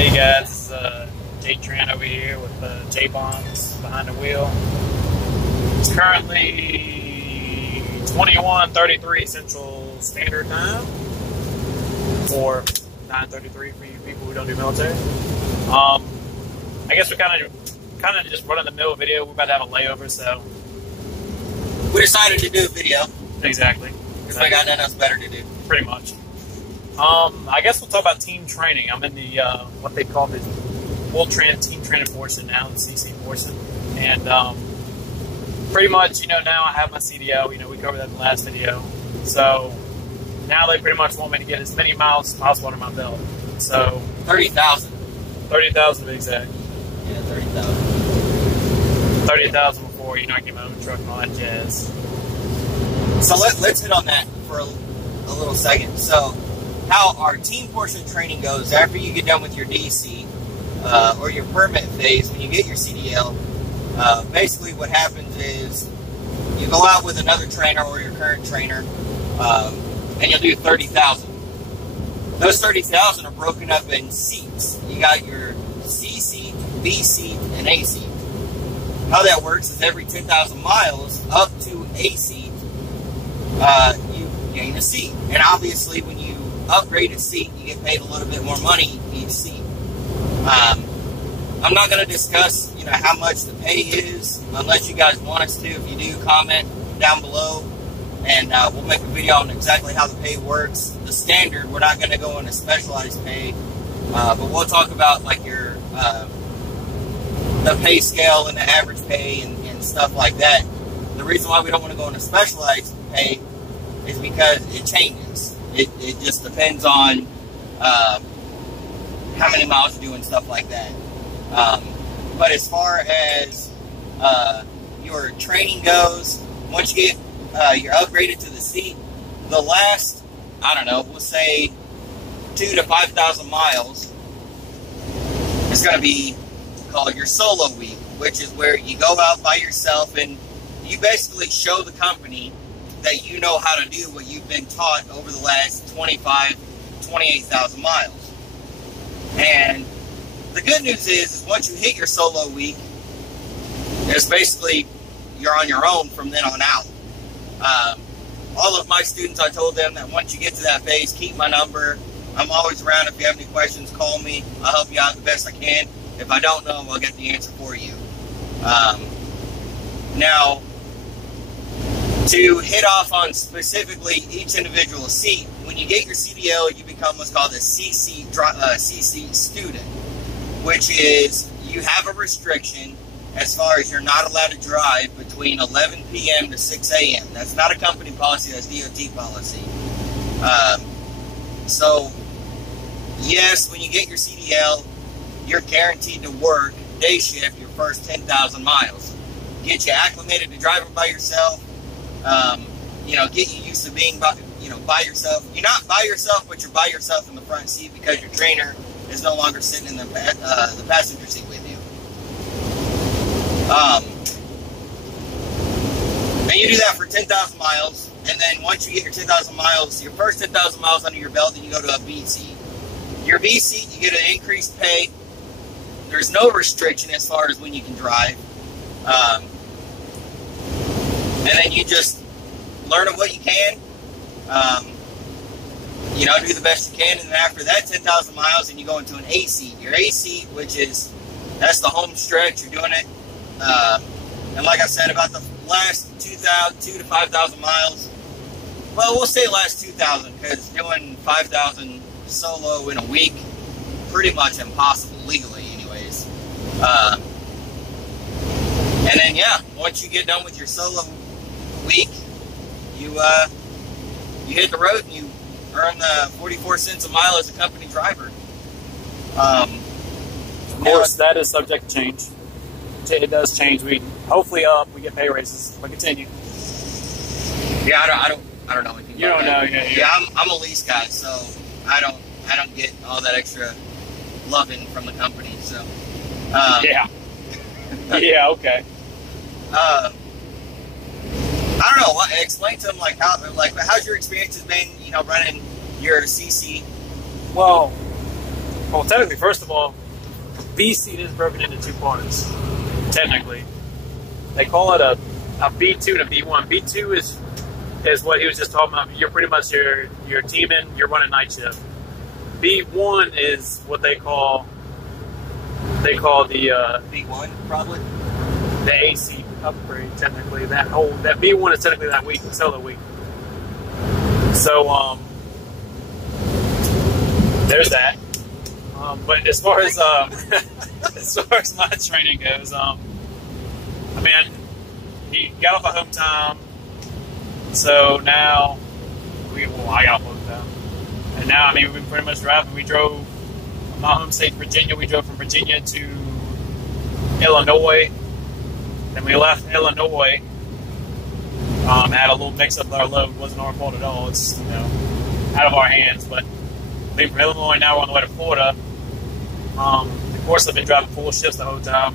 Hey guys, this is Tran over here with J-Bombs behind the wheel. It's currently 21:33 Central Standard Time, or 9:33 for you people who don't do military. I guess we're kind of just running the middle video. We're about to have a layover, so we decided to do a video. Exactly. Because I got nothing else better to do. Pretty much. I guess we'll talk about team training. I'm in the what they call the Wil-Trans team training portion now, the CC portion, and pretty much, now I have my CDL. We covered that in the last video. So now they pretty much want me to get as many miles under my belt. So 30,000. 30,000 to be exact. Yeah, 30,000. 30,000 before I get my own truck and all that jazz. So let's hit on that for a little second. So how our team portion training goes after you get done with your DC or your permit phase, when you get your CDL, basically what happens is you go out with another trainer or your current trainer, and you'll do 30,000. Those 30,000 are broken up in seats. You got your C seat, B seat, and A seat. How that works is every 10,000 miles up to A seat, you gain a seat. And obviously when you upgrade a seat, you get paid a little bit more money each seat. I'm not going to discuss, how much the pay is, unless you guys want us to. If you do, comment down below, and we'll make a video on exactly how the pay works. The standard, we're not going to go into specialized pay, but we'll talk about like your the pay scale and the average pay and stuff like that. The reason why we don't want to go into specialized pay is because it changes. It just depends on how many miles you do and stuff like that. But as far as your training goes, once you get you're upgraded to the seat, the last, I don't know, we'll say 2,000 to 5,000 miles is going to be called your solo week, which is where you go out by yourself and you basically show the company that you know how to do what you've been taught over the last 28,000 miles. And the good news is once you hit your solo week, it's basically you're on your own from then on out. All of my students, I told them that once you get to that phase, keep my number. I'm always around. If you have any questions, call me. I'll help you out the best I can. If I don't know, I'll get the answer for you. Now, to hit off on specifically each individual seat, when you get your CDL, you become what's called a CC student, which is you have a restriction as far as you're not allowed to drive between 11 p.m. to 6 a.m. That's not a company policy, that's DOT policy. So, yes, when you get your CDL, you're guaranteed to work day shift your first 10,000 miles. Get you acclimated to driving by yourself. Get you used to being by yourself. You're not by yourself, but you're by yourself in the front seat because your trainer is no longer sitting in the passenger seat with you. And you do that for 10,000 miles, and then once you get your 10,000 miles, your first 10,000 miles under your belt, then you go to a B seat. Your B seat, you get an increased pay. There's no restriction as far as when you can drive. And then you just learn of what you can, do the best you can, and then after that 10,000 miles, and you go into an A seat. Your A seat, that's the home stretch, you're doing it. And like I said, about the last 2,000 to 5,000 miles, well, we'll say last 2,000, because doing 5,000 solo in a week, pretty much impossible legally anyways. And then, once you get done with your solo week, you hit the road and you earn 44 cents a mile as a company driver. Of course, that is subject to change. It does change. We hopefully we get pay raises. But continue. Yeah, I don't know anything. You don't know. Yeah, I'm a lease guy, so I don't get all that extra loving from the company. So yeah. Yeah. Okay. I don't know. Explain to them how's your experience has been, running your CC. Well, Well, technically, first of all, B seat is broken into two parts. Technically, they call it a B2 and a B1. B2 is what he was just talking about. You're pretty much you're teaming, you're running night shift. B1 is what they call the B1 probably the AC upgrade. Technically, that B1 is technically that week, the solo week. So there's that. But as far as my training goes, I mean, he got off at home time, so now I got off home time, and now I mean we've been pretty much driving. We drove my home state, Virginia. We drove from Virginia to Illinois, then we left Illinois. Had a little mix up with our load. It wasn't our fault at all. It's out of our hands. But leaving from Illinois, now we're on the way to Florida. Of course, I've been driving full shifts the whole time.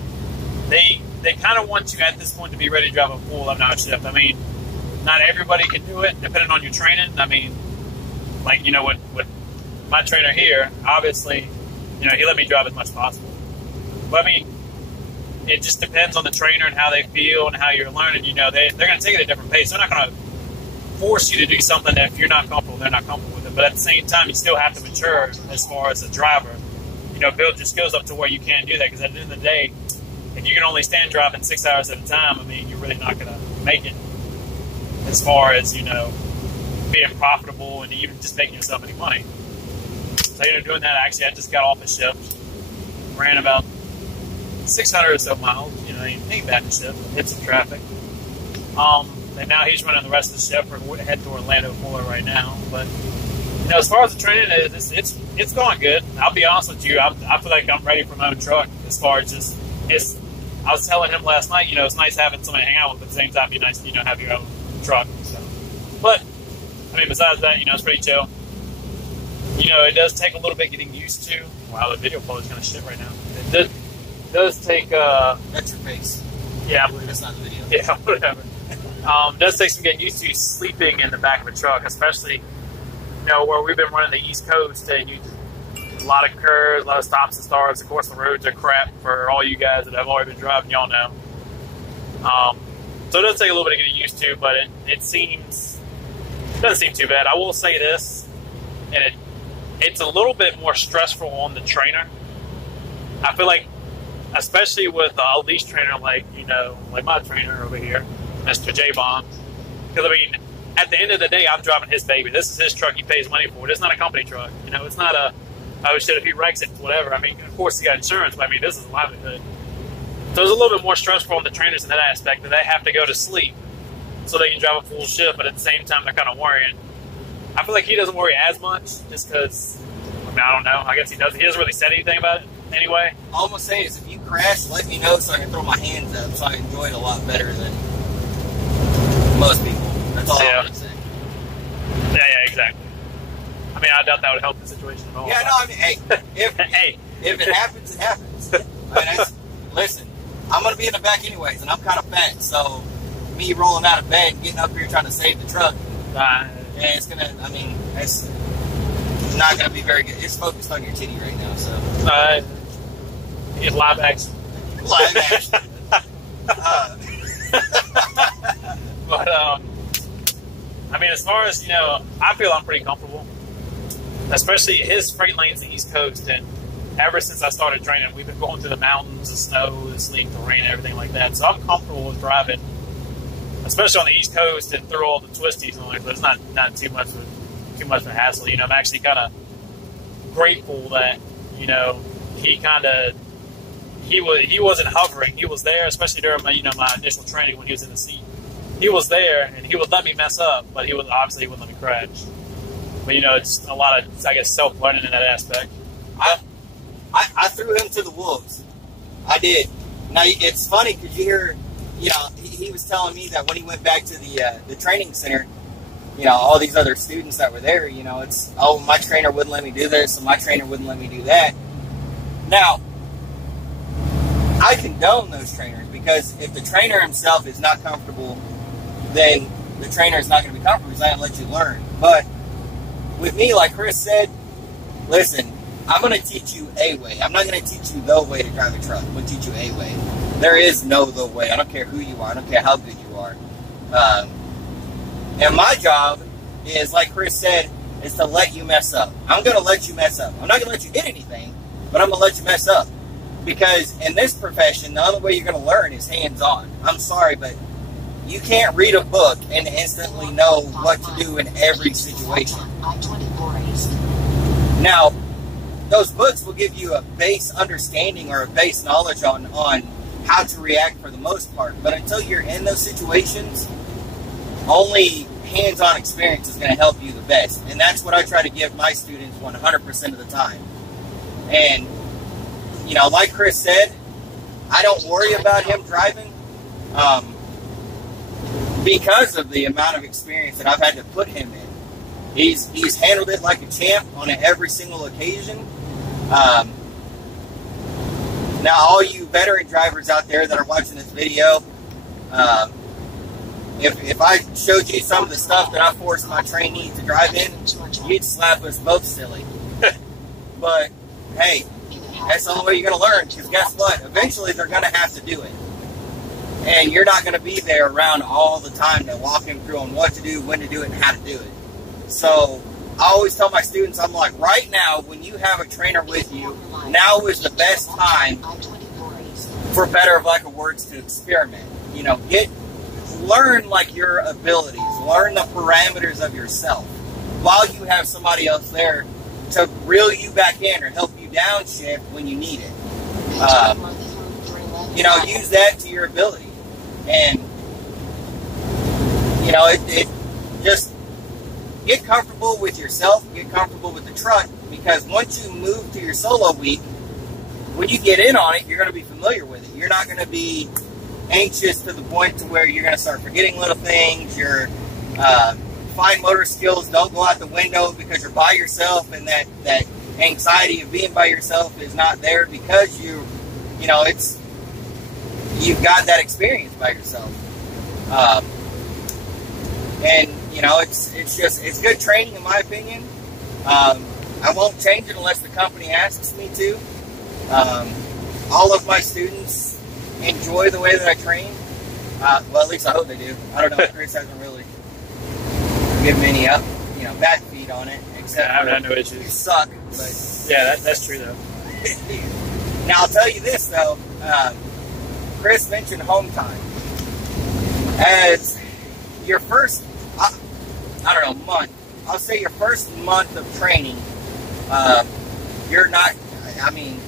They kind of want you at this point to be ready to drive a full 11-hour shift. I mean, not everybody can do it, depending on your training. I mean, like, with my trainer here, obviously, he let me drive as much as possible. But, I mean, it just depends on the trainer and how they feel and how you're learning. They're going to take it at a different pace. They're not going to force you to do something that if you're not comfortable, they're not comfortable with it. But at the same time, you still have to mature as far as a driver. Bill just goes up to where you can't do that, because at the end of the day, if you can only stand driving 6 hours at a time, I mean, you're really not going to make it as far as, being profitable and even just making yourself any money. So, doing that, actually, I just got off a shift, ran about 600 or so miles, ain't bad in shift, hit some traffic. And now he's running the rest of the shift. We're heading to Orlando, Florida right now. But, as far as the training is, it's going good. I'll be honest with you, I feel like I'm ready for my own truck as far as just, I was telling him last night, it's nice having somebody to hang out with, but at the same time, it'd be nice to, have your own truck. So. But, I mean, besides that, it's pretty chill. It does take a little bit getting used to. Wow, the video quality is kind of shit right now. It does take, that's your face. Yeah, I believe that's not the video. Yeah, whatever. It does take some getting used to sleeping in the back of a truck, especially, where we've been running the East Coast, and a lot of curves, a lot of stops and starts. Of course, the roads are crap for all you guys that have already been driving. Y'all know. So it does take a little bit of getting used to, but it doesn't seem too bad. I will say this, and it's a little bit more stressful on the trainer. I feel like, especially with a lease trainer like my trainer over here, Mr. J-Bond, because I mean, at the end of the day, I'm driving his baby. This is his truck. He pays money for it. It's not a company truck. It's not a, oh shit, if he wrecks it, whatever. I mean, of course he got insurance, but I mean, this is a livelihood. So it's a little bit more stressful on the trainers in that aspect, that they have to go to sleep so they can drive a full shift, but at the same time, they're kind of worrying. I feel like he doesn't worry as much, just because, I mean, I don't know. I guess he doesn't. He hasn't really said anything about it anyway. All I'm going to say is, if you crash, let me know so I can throw my hands up, so I enjoy it a lot better than most people. That's all I'm going to say. Yeah, exactly. I mean, I doubt that would help the situation at all. Yeah, no, I mean, hey, if it happens, it happens. I mean, listen, I'm going to be in the back anyways, and I'm kind of fat, so me rolling out of bed and getting up here trying to save the truck, it's going to, I mean, it's not going to be very good. It's focused on your titty right now, so. It's live action. Live action. But, I mean, as far as, I feel I'm pretty comfortable. Especially his freight lane's the East Coast, and ever since I started training, we've been going through the mountains, the snow, the sleet, the rain, everything like that. So I'm comfortable with driving, especially on the East Coast and through all the twisties and all that. But it's not too much of a hassle. I'm actually kind of grateful that he wasn't hovering. He was there, especially during my my initial training when he was in the seat. He was there, and he would let me mess up, but he wouldn't let me crash. But it's a lot of, I guess, self-learning in that aspect. I threw him to the wolves. I did. Now it's funny because you hear, he was telling me that when he went back to the training center, all these other students that were there, it's, oh, my trainer wouldn't let me do this, and my trainer wouldn't let me do that. Now, I condone those trainers, because if the trainer himself is not comfortable, then the trainer is not going to be comfortable, because I haven't let you learn. But with me, like Chris said, listen, I'm going to teach you a way. I'm not going to teach you the way to drive a truck. I'm going to teach you a way. There is no the way. I don't care who you are. I don't care how good you are. And my job is, like Chris said, is to let you mess up. I'm going to let you mess up. I'm not going to let you hit anything, but I'm going to let you mess up. Because in this profession, the only way you're going to learn is hands-on. I'm sorry, but you can't read a book and instantly know what to do in every situation. Now, those books will give you a base understanding or a base knowledge on how to react for the most part. But until you're in those situations, only hands-on experience is going to help you the best. And that's what I try to give my students 100% of the time. And, you know, like Chris said, I don't worry about him driving because of the amount of experience that I've had to put him in. He's handled it like a champ on every single occasion. Now, all you veteran drivers out there that are watching this video, if I showed you some of the stuff that I forced my trainee to drive in, you'd slap us both silly. But, hey, that's the only way you're going to learn, because guess what? Eventually, they're going to have to do it. And you're not going to be there around all the time to walk them through on what to do, when to do it, and how to do it. So, I always tell my students, I'm like, right now, when you have a trainer with you, now is the best time, for better of lack of words, to experiment. You know, learn like your abilities, learn the parameters of yourself, while you have somebody else there to reel you back in or help you downshift when you need it. You know, use that to your ability. And, you know, it just get comfortable with yourself, get comfortable with the truck, because once you move to your solo week, when you get in on it, you're going to be familiar with it. You're not going to be anxious to the point to where you're going to start forgetting little things. Your fine motor skills don't go out the window because you're by yourself, and that anxiety of being by yourself is not there because you know, you've got that experience by yourself. And, you know, it's good training in my opinion. I won't change it unless the company asks me to. All of my students enjoy the way that I train. Well, at least I hope they do. I don't know. Chris hasn't really given me any bad feed on it. Except I've had no issues. You suck. But yeah, that's true though. Now I'll tell you this though. Chris mentioned home time as your first, month. I'll say your first month of training. You're not. I mean,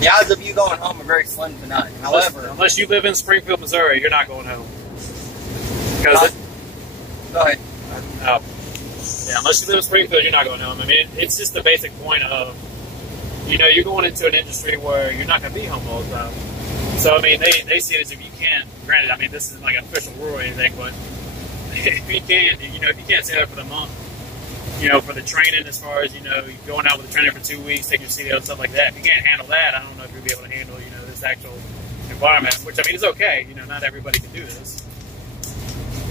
the odds of you going home are very slim to none. However, unless you live in Springfield, Missouri, you're not going home. Go ahead. Yeah, unless you live in Springfield, you're not going home. I mean, it's just the basic point of, you know, you're going into an industry where you're not going to be home all the time. So, I mean, they see it as if you can't, granted, I mean, this isn't like an official rule or anything, but if you can't stay there for the month, you know, for the training as far as, you know, going out with the trainer for 2 weeks, taking your CDL and stuff like that, if you can't handle that, I don't know if you'll be able to handle, you know, this actual environment, which, I mean, is okay. You know, not everybody can do this.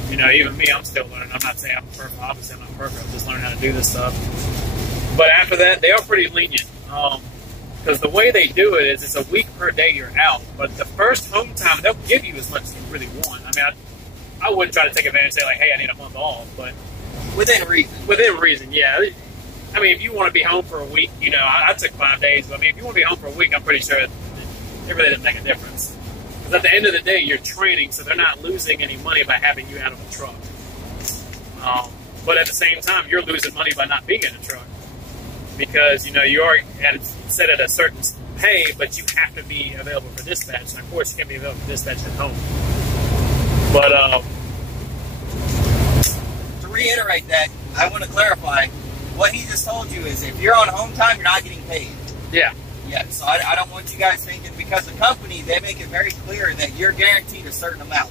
You know, even me, I'm still learning. I'm not saying I'm perfect. Obviously, I'm not perfect. I'm just learning how to do this stuff. But after that, they are pretty lenient. Because the way they do it is it's a week per day you're out. But the first home time, they'll give you as much as you really want. I mean, I wouldn't try to take advantage and say, like, hey, I need a month off. But within reason. Within reason, yeah. I mean, if you want to be home for a week, you know, I took 5 days. But, I mean, if you want to be home for a week, I'm pretty sure it really doesn't make a difference. Because at the end of the day, you're training, so they're not losing any money by having you out of a truck. But at the same time, you're losing money by not being in a truck. Because, you know, you are set at a certain pay, but you have to be available for dispatch. And of course, you can't be available for dispatch at home. But, to reiterate that, I want to clarify, what he just told you is if you're on home time, you're not getting paid. Yeah. Yeah, so I don't want you guys thinking, because the company, they make it very clear that you're guaranteed a certain amount.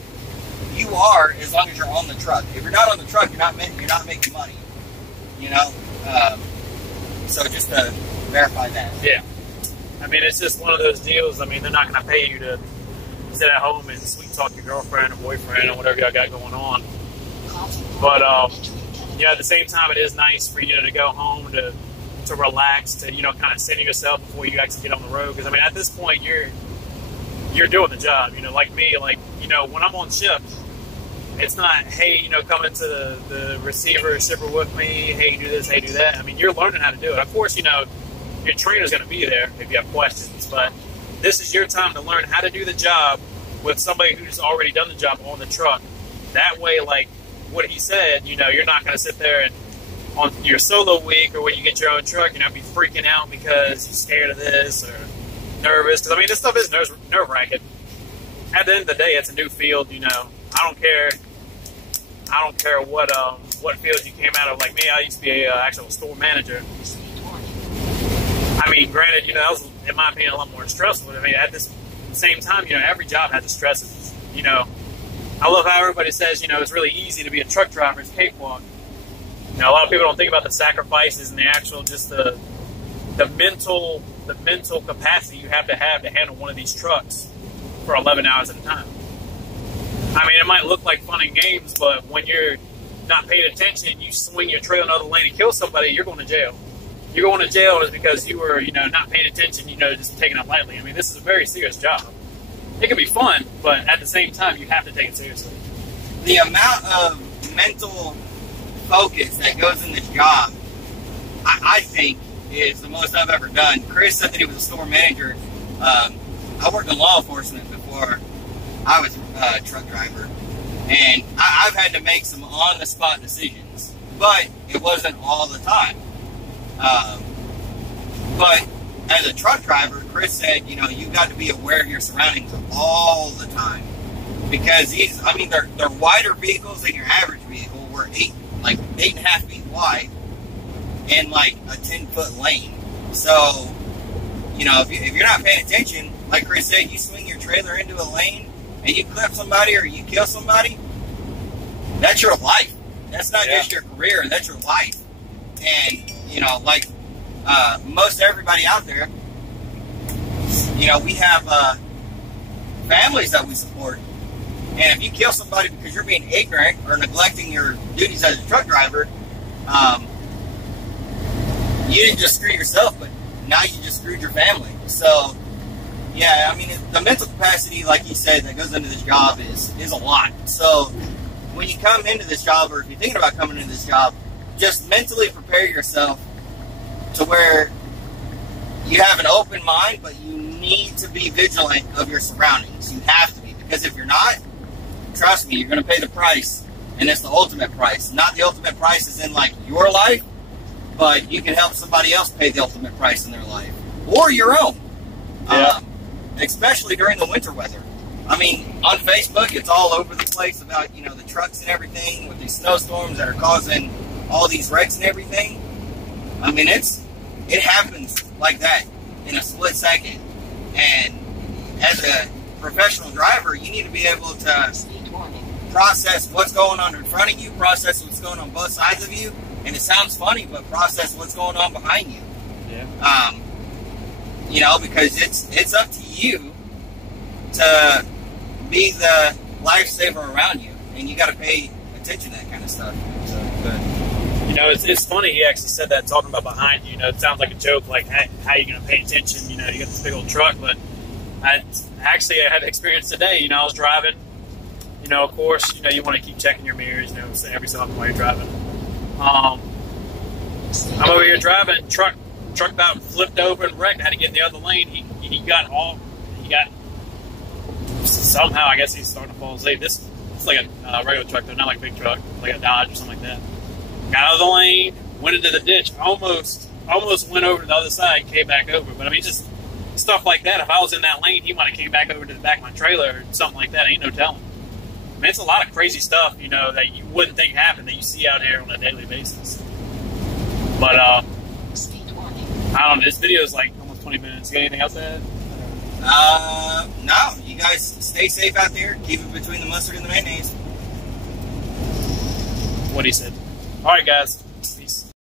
You are, as long as you're on the truck. If you're not on the truck, you're not making money. You know? So just to verify that. Yeah. I mean, it's just one of those deals. I mean, they're not going to pay you to sit at home and sweet talk your girlfriend or boyfriend or whatever y'all got going on. But, yeah, at the same time, it is nice for you to go home to to relax, to, you know, kind of center yourself before you actually get on the road. Because, I mean, at this point, you're doing the job. You know, like me, like, you know, when I'm on shift, it's not, hey, you know, come into the receiver with me, hey, do this, hey, do that. I mean, you're learning how to do it. Of course, you know, your trainer's going to be there if you have questions, but this is your time to learn how to do the job with somebody who's already done the job on the truck. That way, like what he said, you know, you're not going to sit there and on your solo week or when you get your own truck, you know, be freaking out because you're scared of this or nervous. Because, I mean, this stuff is nerve-wracking. At the end of the day, it's a new field, you know. I don't care what field you came out of. Like me, I used to be an actual store manager. I mean, granted, you know, that was, in my opinion, a lot more stressful. I mean, at this same time, you know, every job has its stresses. You know, I love how everybody says, you know, it's really easy to be a truck driver. It's cakewalk. You know, a lot of people don't think about the sacrifices and the actual, just the mental capacity you have to handle one of these trucks for 11 hours at a time. I mean, it might look like fun and games, but when you're not paying attention, you swing your trailer in another lane and kill somebody, you're going to jail. You're going to jail is because you were, you know, not paying attention, you know, just taking it lightly. I mean, this is a very serious job. It can be fun, but at the same time, you have to take it seriously. The amount of mental focus that goes in this job, I think, is the most I've ever done. Chris said that he was a store manager. I worked in law enforcement before I was a truck driver, and I've had to make some on-the-spot decisions, but it wasn't all the time. But as a truck driver, Chris said, you know, you've got to be aware of your surroundings all the time, because these, I mean, they're wider vehicles than your average vehicle. We're 8.5 feet wide in like a 10-foot lane. So, you know, if you're not paying attention, like Chris said, you swing your trailer into a lane and you clip somebody or you kill somebody, that's your life. That's not just your career, that's your life. And, you know, like most everybody out there, you know, we have families that we support. And if you kill somebody because you're being ignorant or neglecting your duties as a truck driver, you didn't just screw yourself, but now you just screwed your family. So, yeah, I mean, the mental capacity, like you said, that goes into this job is a lot. So, when you come into this job, or if you're thinking about coming into this job, just mentally prepare yourself to where you have an open mind, but you need to be vigilant of your surroundings. You have to be, because if you're not, trust me, you're going to pay the price, and it's the ultimate price. Not the ultimate price is in, like, your life, but you can help somebody else pay the ultimate price in their life, or your own. Yeah. Especially during the winter weather. I mean, on Facebook, it's all over the place about, you know, the trucks and everything with these snowstorms that are causing all these wrecks and everything. I mean, it happens like that in a split second. And as a professional driver, you need to be able to process what's going on in front of you, process what's going on both sides of you, and it sounds funny, but process what's going on behind you. Yeah. You know, because it's up to you to be the lifesaver around you, and you got to pay attention to that kind of stuff. So, but, you know, it's funny he actually said that, talking about behind you. You know, it sounds like a joke, like, hey, how are you going to pay attention? You know, you got this big old truck, but I had experience today. You know, I was driving. You know, of course, you know, you want to keep checking your mirrors, you know, every so often while you're driving. I'm over here driving, truck about flipped over and wrecked. I had to get in the other lane. He got somehow, I guess he's starting to fall asleep. This is like a regular truck, though, not like a big truck, like a Dodge or something like that. Got out of the lane, went into the ditch, almost went over to the other side, came back over. But I mean, just stuff like that. If I was in that lane, he might have came back over to the back of my trailer or something like that. Ain't no telling. I mean, it's a lot of crazy stuff, you know, that you wouldn't think happened, that you see out here on a daily basis. But, I don't know, this video is like almost 20 minutes. You got anything else to add? No. You guys stay safe out there. Keep it between the mustard and the mayonnaise. What he said. All right, guys.